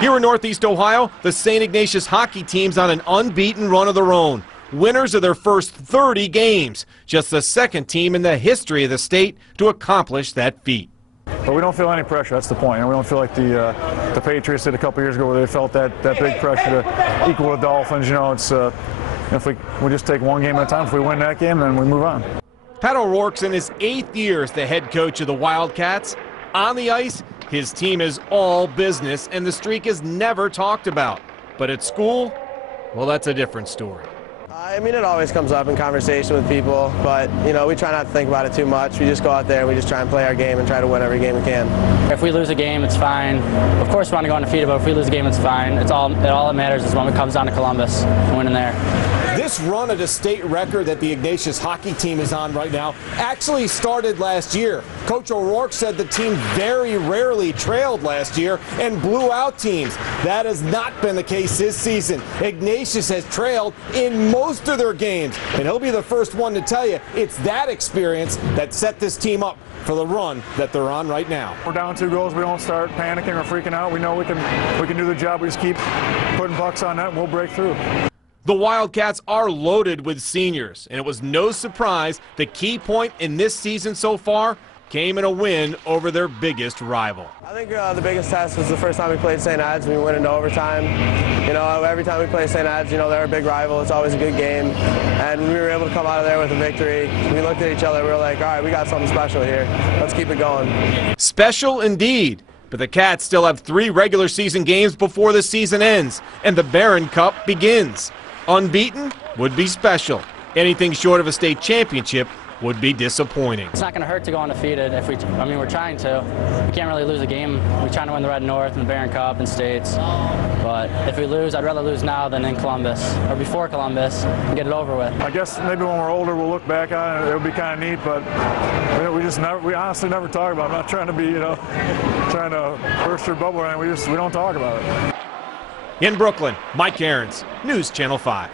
Here in Northeast Ohio, the St. Ignatius Hockey team's on an unbeaten run of their own. Winners of their first 30 games. Just the second team in the history of the state to accomplish that feat. But we don't feel any pressure, that's the point. And we don't feel like the Patriots did a couple years ago where they felt that big pressure to equal the Dolphins. You know, it's if we just take one game at a time. If we win that game, then we move on. Pat O'Rourke's in his 8th year as the head coach of the Wildcats. On the ice, his team is all business, and the streak is never talked about. But at school, well, that's a different story. I mean, it always comes up in conversation with people, but, you know, we try not to think about it too much. We just go out there and we just try and play our game and try to win every game we can. If we lose a game, it's fine. Of course, we want to go undefeated, but if we lose a game, it's fine. All that matters is when it comes down to Columbus and winning there. This run at a state record that the Ignatius Hockey team is on right now actually started last year. Coach O'Rourke said the team very rarely trailed last year and blew out teams. That has not been the case this season. Ignatius has trailed in most of their games, and he'll be the first one to tell you it's that experience that set this team up for the run that they're on right now. We're down 2 goals. We don't start panicking or freaking out. We know we can do the job. We just keep putting pucks on net, and we'll break through. The Wildcats are loaded with seniors, and it was no surprise the key point in this season so far came in a win over their biggest rival. I think the biggest test was the first time we played St. Ed's. We went into overtime. You know, every time we play St. Ed's, you know, they're a big rival. It's always a good game, and we were able to come out of there with a victory. We looked at each other. We were like, all right, we got something special here. Let's keep it going. Special indeed. But the Cats still have 3 regular season games before the season ends, and the Barron Cup begins. Unbeaten would be special. Anything short of a state championship would be disappointing. It's not going to hurt to go undefeated if we're trying to. We can't really lose a game. We're trying to win the Red North and the Barron Cup and states. But if we lose, I'd rather lose now than in Columbus or before Columbus and get it over with. I guess maybe when we're older, we'll look back on it. It'll be kind of neat, but we honestly never talk about it. I'm not trying to be, trying to burst your bubble, and we don't talk about it. In Brooklyn, Mike Cairns, News Channel 5.